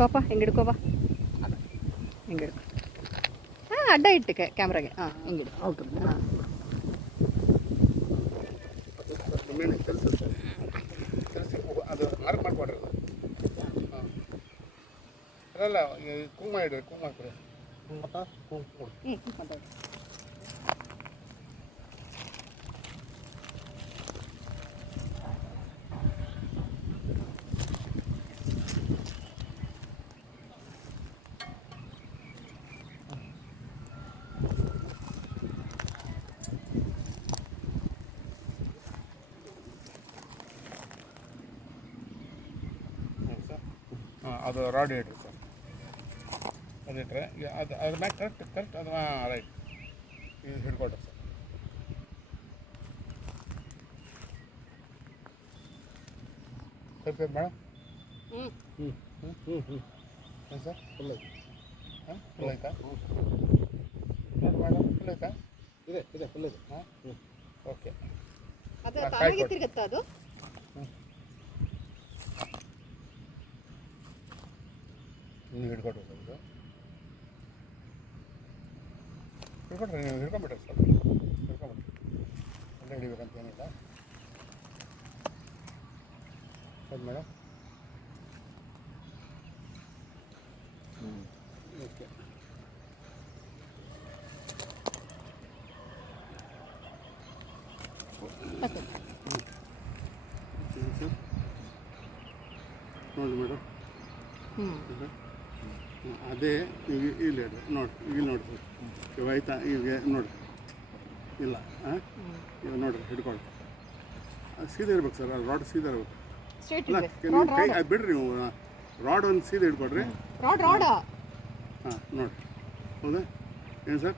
ಪಾಪ ಹಿಂಗೆ ಹಿಡ್ಕೋ ಬಾ, ಹಿಂಗೆ ಹಿಡ್ಕೊ. ಹಾಂ, ಅಡ್ಡ ಇಟ್ಟು ಕ್ಯಾಮ್ರಾಗೆ. ಹಾಂ, ಹಿಂಗೆ ಹಿಡ್ಕೊ. ಓಕೆ. ಹಾಂ, ಅದು ಮಾರ್ಕ್ ಮಾಡ್ಕೊಡ್ರಿ. ಹಾಂ, ಅಲ್ಲ ಕುಂಕುಮ ಇಡ್ರಿ, ಕುಂಕುಮ ಹಾಕ್ರಿ. ಮಾತಾಡಿ. ಅದು ರಾಡ್ ಇಡ್ರಿ ಸರ್, ಅದು ಇಟ್ಟರೆ ಅದ್ರ ಮ್ಯಾಗ ಕರೆಕ್ಟ್ ಅದು ರೈಟ್ ಇದು ಹಿಡ್ಕೊಡ್ರಿ ಸರ್. ಸ್ವಲ್ಪ ಮೇಡಮ್. ಏನು ಸರ್? ಫುಲ್ ಐತಿ. ಹಾಂ, ಫುಲ್ ಆಯ್ತಾ? ನೋಡಿ ಮೇಡಮ್, ಫುಲ್ ಆಯ್ತಾ? ಇದೆ ಫುಲ್ ಇದೆ. ಹಾಂ, ಓಕೆ. ಅದು ತಾನಾಗೆ ತಿರುಗುತ್ತಾ ಅದು? ನೀವು ಹಿಡ್ಕೊಡ್ರಿ ಸರ್, ಇದು ಹಿಡ್ಕೊಡ್ರಿ, ನೀವು ಹಿಡ್ಕೊಂಬಿಟ್ರಿ ಸರ್, ಹಿಡ್ಕೊಂಬಿಟ್ರಿ. ಅಲ್ಲೇ ಹಿಡಿಬೇಕಂತ ಏನಿಲ್ಲ. ಸರಿ ಮೇಡಮ್. ಓಕೆ. ಸರ್ ನೋಡಿ ಮೇಡಮ್. ಅದೇ ಈಗ ಇಲ್ಲಿ ನೋಡಿ, ಇಲ್ಲಿ ನೋಡಿ ಸರ್, ಇವಾಗ ಆಯ್ತಾ? ಈಗ ನೋಡಿ, ಇಲ್ಲ. ಹಾಂ, ಇವಾಗ ನೋಡಿರಿ, ಹಿಡ್ಕೊಳ್ಳಿ. ಅದು ಸೀದಾ ಇರ್ಬೇಕು ಸರ್, ಅದು ರಾಡ್ ಸೀದಾ ಇರ್ಬೇಕು. ಅಲ್ಲ, ನೀವು ಕೈ ಅದು ಬಿಡ್ರಿ, ನೀವು ರಾಡ್ ಒಂದು ಸೀದಾ ಹಿಡ್ಕೊಡ್ರಿ. ರಾಡ್. ಹಾಂ, ನೋಡಿ. ಹೌದಾ? ಏನು ಸರ್?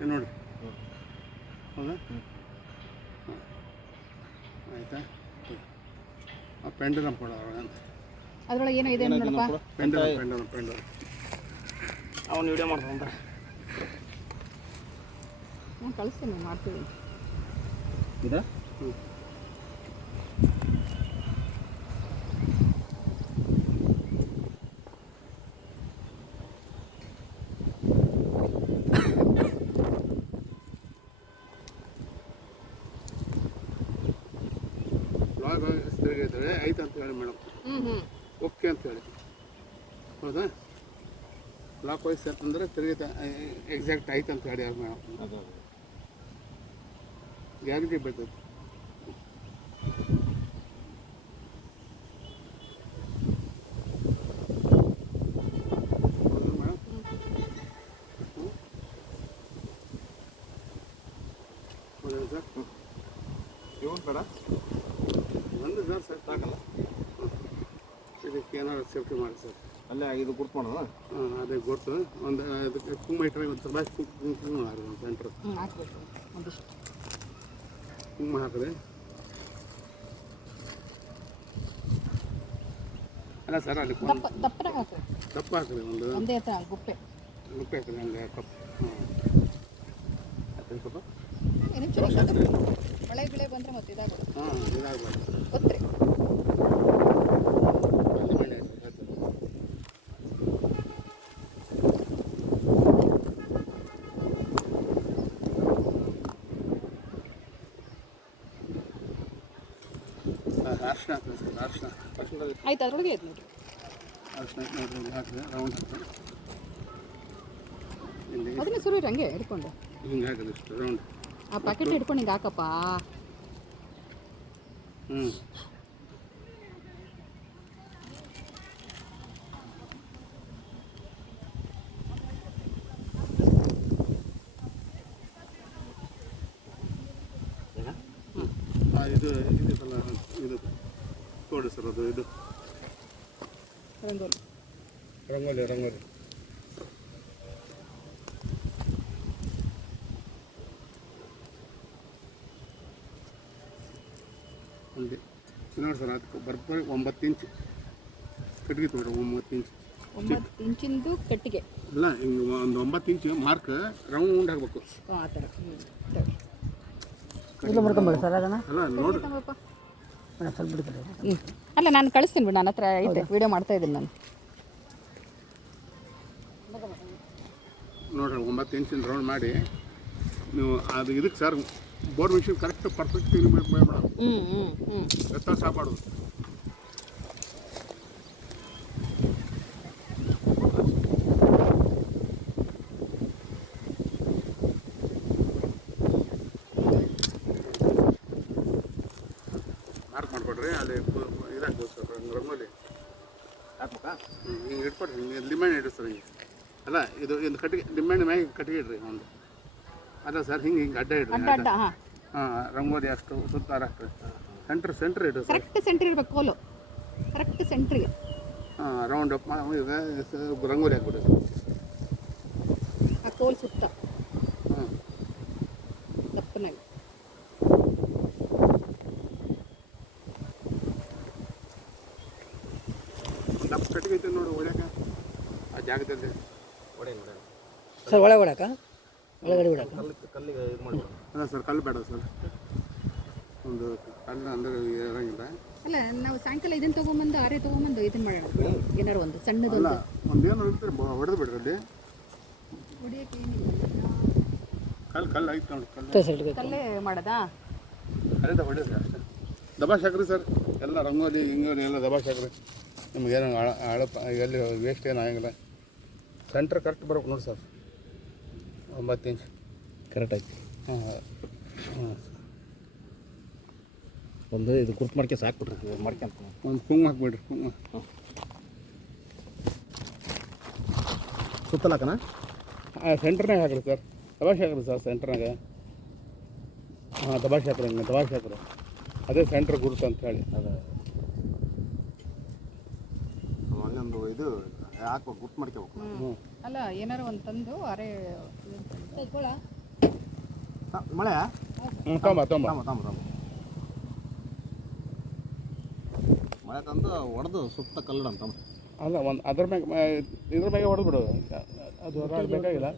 ಏನು ನೋಡಿ, ಹೌದಾ? ಹಾಂ, ಆಯಿತಾ? ಆ ಪೆಂಡಲಮ್ ಕೊಡೋಣ ಅಂತ. ಅದ್ರೊಳಗೆ ಏನೋ ಇದೆ ನೋಡಪ್ಪ. ಪೆಂಡಲಮ್ ಅವನು ವಿಡಿಯೋ ಮಾಡ್ತಾನೆ. ಹ್ಞೂ, ಕಳಿಸ್ತೀನಿ, ಮಾಡ್ತೀವಿ. ಇದಾ? ಹ್ಞೂ. ತಿರುಗಿದ್ರೆ ಆಯ್ತು ಅಂತ ಹೇಳಿ ಮೇಡಮ್. ಓಕೆ ಅಂತ ಹೇಳಿ. ಹೌದಾ? ಬ್ಲಾಕ್ ವೈಸ್ ಅಂದರೆ ತಿರುಗಿ ಎಕ್ಸಾಕ್ಟ್ ಆಯ್ತು ಅಂತ ಹೇಳಿ ಮೇಡಮ್. ಗ್ಯಾರಂಟಿ ಬರ್ತದೆ. ಹೌದಾ ಮೇಡಮ್? ಹೌದಾ ಸರ್? ಇವನು ಬೇಡ, ಒಂದು ಸರ್ ಸಾಕಲ್ಲ. ಇದಕ್ಕೆ ಏನಾದ್ರು ಸೇಫ್ಟಿ ಮಾಡಿ ಸರ್. ಅಲ್ಲೇ ಇದು ಗುರ್ತು ಮಾಡೋದು. ಹಾಂ, ಅದೇ ಗೊತ್ತು. ಒಂದು ಅದಕ್ಕೆ ಕುಂಕುಮ ಇಟ್ಟರೆ ಒಂದು ಸ್ವಲ್ಪ ಕುಂಕುಮ ಹಾಕಿದೆ ಒಂದು ಸೆಂಟ್ರ್. ಹಾಕ್ಬೇಕು ಒಂದಿಷ್ಟು ಕುಂಕುಮ ಹಾಕಿದೆ. ಅಲ್ಲ ಸರ್, ಅಲ್ಲಿ ದಪ್ಪನ ಹಾಕು. ದಪ್ಪ ಹಾಕಿದೆ, ಒಂದು ಒಂದೇ ಹತ್ರ ಗುಪ್ಪೆ ಹಾಕಿದೆ, ಹಂಗೆ ಕಪ್. ಹಾಂ, ಹಾಕಿದೆ ಸ್ವಲ್ಪ. ಏನಕ್ಕೆ ಚೆನ್ನಾಗಿ ಮಳೆ ಬೆಳೆ ಬಂದರೆ ಮತ್ತೆ ಇದಾಗೋದು. ಹಾಂ, ಇದಾಗಬಾರ್ದು. ಗೊತ್ತರಿ. ಅರ್ಶಿನ ಹಾಕಿದೆ ಸರ್, ಅರ್ಶಿನ ಆಯ್ತು, ಅದ್ರೊಳಗೆ ಐತೆ ನೋಡಿರಿ. ಅರ್ಶಿನ ನೋಡಿರಿ, ಹಾಕಿದೆ, ರೌಂಡ್ ಹಾಕಿದೆ. ಇಲ್ಲಿ ಅದನ್ನೇ ಸುರಿ ಹಂಗೆ ಹಿಡ್ಕೊಂಡು ಹಿಂಗೆ ಹಾಕಿದೆ ಇಷ್ಟು ರೌಂಡ್. ಆ ಪ್ಯಾಕೆಟ್ ಹಿಡ್ಕೊಂಡು ಹಿಂಗೆ ಹಾಕಪ್ಪ. ಹ್ಞೂ. ಇದು ಇದಲ್ಲ, ಇದು ಕೊಡಿ ಸರ್, ಅದು ಇದು ರಂಗೋಲಿ. ಹಂಗೆ ನೋಡಿ ಸರ್, ಅದಕ್ಕೆ ಬರ್ಬರಿ 9 ಇಂಚ್ ಕಟ್ಟಿಗೆ ತೊಗೊಳ್ರಿ. 9 ಇಂಚಿಂದು ಕಟ್ಟಿಗೆ ಅಲ್ಲ, ಹಿಂಗೆ ಒಂದು 9 ಇಂಚ್ ಮಾರ್ಕ್ ರೌಂಡ್ ಆಗಬೇಕು. ಆ ಥರ. ಇಲ್ಲ ಮಾಡ್ಕೊಂಬೇಡಿ ಸರ್ ಅದನ್ನು. ಅಲ್ಲ ನೋಡಿ ಸ್ವಲ್ಪ ಬಿಡ್ತಾರೆ. ಅಲ್ಲ, ನಾನು ಕಳಿಸ್ತೀನಿ ಬಿಡು, ನನ್ನ ಹತ್ರ ಐತೆ, ವೀಡಿಯೋ ಮಾಡ್ತಾ ಇದ್ದೀನಿ ನಾನು. ನೋಡಿರಿ 9 ಇಂಚಿನ ರೌಂಡ್ ಮಾಡಿ ನೀವು ಅದು ಇದಕ್ಕೆ sir bore machine correct perfect ಮಾಡೋದು ವ್ಯತ್ಯಾಸ ಆಗಬಾರ್ದು. ಮಾರ್ಕ್ ಮಾಡಿಕೊಡ್ರಿ, ಅಲ್ಲಿ ಇದಾಗ್ಬೋದು ಸರ್ ರಂಗೋಲಿ ಹಾಕ್ಬೇಕಾ? ಹಿಂಗೆ ಇಟ್ಕೊಡ್ರಿ, ಹಿಂಗೆ ಲಿಂಬೆಹಣ್ಣು ಇಡ್ರಿ ಸರ್. ಹಿಂಗೆ ಅಲ್ಲ ಇದು ಕಟ್ಟಿಗೆ ಲಿಂಬೆಹಣ್ಣು ಮ್ಯಾಗೆ ಕಟ್ಟಿಗೆ ಇಡ್ರಿ ಒಂದು. ಅಲ್ಲ ಸರ್ ಹಿಂಗೆ ಅಡ್ಡ ಇಡ್ರಿ. ಅಡ್ಡ ಹಾಂ ರಂಗೋಲಿ ಅಷ್ಟು ಸುತ್ತ ಹಾಕ್ರಿ. ಸೆಂಟ್ರ್ ಇಡ್ರಿ ಸರ್. ಕರೆಕ್ಟ್ ಸೆಂಟ್ರ್ ಇರ್ಬೇಕು ಕೋಲು, ಕರೆಕ್ಟ್ ಸೆಂಟ್ರಿಗೆ. ರೌಂಡ್ ಅಪ್ ರಂಗೋಲಿ ಹಾಕ್ಬಿಡ್ರಿ ಆ ಕೋಲ್ ಸುತ್ತ ಹಾಂ ದಪ್ಪನಾಗಿ. ಒಂದು ದಪ್ಪ ಕಟ್ಟಿಗೆ ಐತೆ ನೋಡಿ ಹೊಡ್ಯಾಕ ಆ ಜಾಗದಲ್ಲಿ. ಸರ್ ಒಳಗೆ ಬಿಡಕ್ಕ, ಒಳಗಡೆ ಬಿಡಕ್ಕ. ಕಲ್ಲಿಗೆ ಇದು ಮಾಡ್ಬೋದು. ಅಲ್ಲ ಸರ್ ಕಲ್ಲು ಬೇಡ ಸರ್, ಒಂದು ಕಲ್ಲು ಅಂದರೆ ಇರೋಂಗಿಲ್ಲ. ಅಲ್ಲ ನಾವು ಸಾಯಂಕಾಲ ಇದನ್ನ ತೊಗೊಂಬಂದು ಆರೆ ತೊಗೊಂಬಂದು ಇದನ್ನ ಮಾಡೋಣ, ಏನಾರು ಒಂದು ಸಣ್ಣದೊಂದು ಒಂದೇನು ಇರ್ತಾರೆ ಹೊಡೆದು ಬಿಡ್ರಿ ಅಲ್ಲಿ. ಹೊಡಿಯೋಕೆ ಏನಿಲ್ಲ, ಕಲ್ಲು ಐತೆ ನೋಡಿ, ಕಲ್ಲು ಕಲ್ಲೇ ಮಾಡೋದಾ? ಅಲ್ಲಿಂದ ಹೊಡಿದ್ರಿ ಅಷ್ಟೇ. ದಬಾಶ್ ಹಾಕ್ರಿ ಸರ್, ಎಲ್ಲ ರಂಗೋಲಿ ಹಿಂಗೋಲಿ ಎಲ್ಲ ದಬಾಶ್ ಹಾಕ್ರಿ. ನಿಮಗೇನು ಎಲ್ಲಿ ವೇಸ್ಟ್ ಏನು ಆಗಂಗಿಲ್ಲ. ಸೆಂಟ್ರ್ ಕರೆಕ್ಟ್ ಬರ್ಬೇಕು ನೋಡಿ ಸರ್, 9 ಇಂಚ್ ಕರೆಕ್ಟ್ ಆಯ್ತು. ಹಾಂ ಹಾಂ ಒಂದು ಇದು ಕುರ್ತು ಮಾಡ್ಕೆ ಸಾಕ್ಬಿಟ್ರಿ, ಮಾಡ್ಕೊಂತ ಒಂದು ಕುಂಗ್ ಹಾಕ್ಬಿಡ್ರಿ. ಕುಂಗ್ ಸುತ್ತಲಕ್ಕನ ಸೆಂಟ್ರ್ನಾಗ ಹಾಕ್ರಿ ಸರ್, ದಬಾಶ್ ಹಾಕ್ರಿ ಸರ್ ಸೆಂಟ್ರ್ನಾಗ. ಹಾಂ ದಬಾಶ್ ಹಾಕ್ರಿ, ಹಂಗೆ ದಬಾಶ್ ಹಾಕ್ರಿ, ಅದೇ ಸೆಂಟ್ರ್ ಗುರುತು ಅಂತ ಹೇಳಿ. ಅದು ಒಂದೊಂದು ಇದು ಹಾಕ್ಬೇಕು, ಗುರ್ತು ಮಾಡ್ಕೋಬೇಕು. ಅಲ್ಲ ಏನಾರು ಒಂದು ತಂದು ಅರೆ ಮಳೆ ತೊಂಬ ಮಳೆ ತಂದು ಹೊಡೆದು ಸುತ್ತ ಕಲ್ಲಡ ಅಂತ. ಅಲ್ಲ ಒಂದು ಅದ್ರ ಇದ್ರ ಮ್ಯಾಗೆ ಹೊಡೆದ್ಬಿಡು, ಅದು ಹೊರಗಡೆ ಬೇಕಾಗಿಲ್ಲ.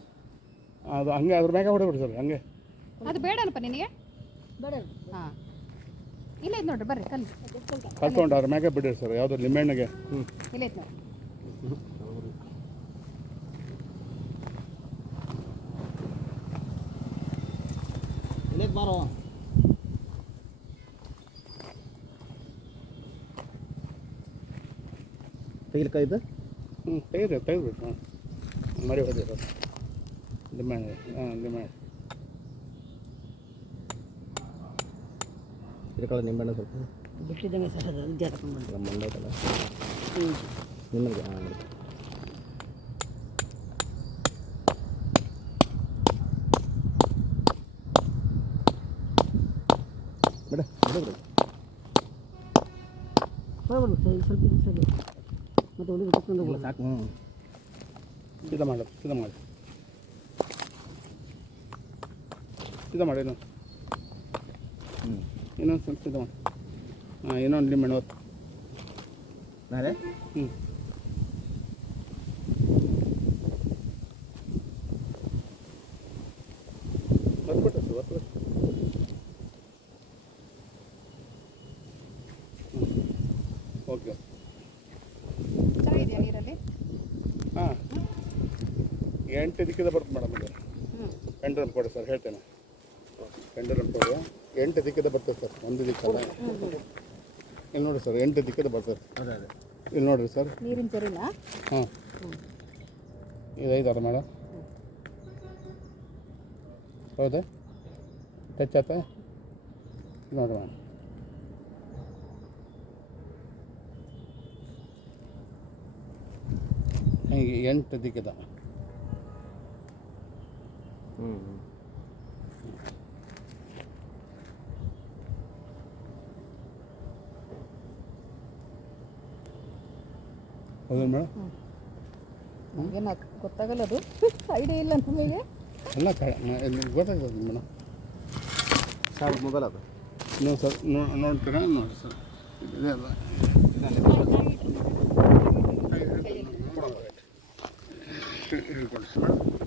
ಅದು ಹಂಗೆ ಅದ್ರ ಮ್ಯಾಗೆ ಹೊಡೆದ್ಬಿಡು ಸರ್, ಹಂಗೆ. ಅದು ಬೇಡ ಅಲ್ಪ ನಿನಗೆ? ಬೇಡ. ಹಾಂ ಇಲ್ಲ ಇದು ನೋಡ್ರಿ, ಬರ್ರಿ ಕಲ್ಲು ತೊಗೊಂಡು ಅದ್ರ ಮ್ಯಾಗೆ ಬಿಡಿರಿ ಸರ್, ಯಾವುದು ಲಿಂಬೆಹಣ್ಣಿಗೆ. ಇಲ್ಲ ಐತೆ ನೋಡಿ. ಇಲ್ಲೇ ಬಾರೋ. ತೆಗಿಲಿಕ್ಕಾಯ್ತು. ತೆಗೆದ್ಬಿಡಿ. ಹಾಂ ಮರಿ ಹೋದೆ ಸರ್, ಲಿಂಬೆಹಣ್ಣು. ಹಾಂ ಲಿಂಬೆಹಣ್ಣು ಇದಕ್ಕೆಲ್ಲ ನಿಂಬೆಹಣ್ಣು ಸ್ವಲ್ಪ ಬಿಟ್ಟಿದ್ದಂಗೆ ಸರ್, ಅದು ವಿದ್ಯಾ ತಗೊಂಡ್ಬಂದು ನಮ್ಮ ಮಂಡೈತಲ್ಲ ನಿಮಗೆ. ಹಾಂ ಬೇಡ ಬಿಡು ಸ್ವಲ್ಪ ಮತ್ತೆ ಹುಡುಗ ತಗೊಂಡು ಇಲ್ಲ ಸಾಕು. ಸೀದಾ ಮಾಡಿ ಇನ್ನೊಂದು ಸ್ವಲ್ಪ ಸೀದಾ ಮಾಡಿ. ಹಾಂ ಇನ್ನೊಂದು ಲಿಂಬೆಹಣ್ಣು ಹೊತ್ತು. ನಾಳೆ ಹೊತ್ಬಿಟ್ಟು ಸರ್, ಹೊತ್ಬಿಟ್ಟು. ಓಕೆ ಚೆನ್ನಾಗಿದೆಯಾ ನೀರಲ್ಲಿ? ಹಾಂ 8 ದಿಕ್ಕಿಂದ ಬರುತ್ತೆ ಮೇಡಮ್. ಇದು ಪೆಂಡಲ್ ಕೊಡಿ ಸರ್, ಹೇಳ್ತೇನೆ. ಪೆಂಡಲ್ ಕೊಡಿ, 8 ದಿಕ್ಕಿಂದ ಬರ್ತದೆ ಸರ್, ಒಂದು ದಿಕ್ಕಲ್ಲ. ಇಲ್ಲಿ ನೋಡಿ ಸರ್, 8 ದಿಕ್ಕಿಂದ ಬರ್ತದೆ. ಅದೇ ಅದೇ ಇಲ್ಲಿ ನೋಡಿರಿ ಸರ್. ನೀರಿನ ಚರಿನಾ? ಹಾಂ ಇದು 5 ಅಲ್ಲ ಮೇಡಮ್? ಹೌದಾ? ಟಚ್ ಆಯ್ತಾ ನೋಡಿ ಮೇಡಮ್. ಹೀಗೆ 8 ದಿಕ್ಕಿದ. ಹೌದಾ ಮೇಡಮ್? ಏನು ಗೊತ್ತಾಗಲ್ಲ, ಅದು ಐಡಿಯಾ ಇಲ್ಲ ನಮಗೆ. ಎಲ್ಲ ಗೊತ್ತಾಗ್ತದೆ ಮೇಡಮ್. ಸರ್ ಮೊದಲ ಅದು ನೀವು ಸರ್ ನೋಡ್ತೀರಾ? ನೋಡಿ ಸರ್, ಇದೆ ಅಲ್ಲ. ಹೇಳ್ಕೊಡಿ ಸರ್ ಮೇಡಮ್.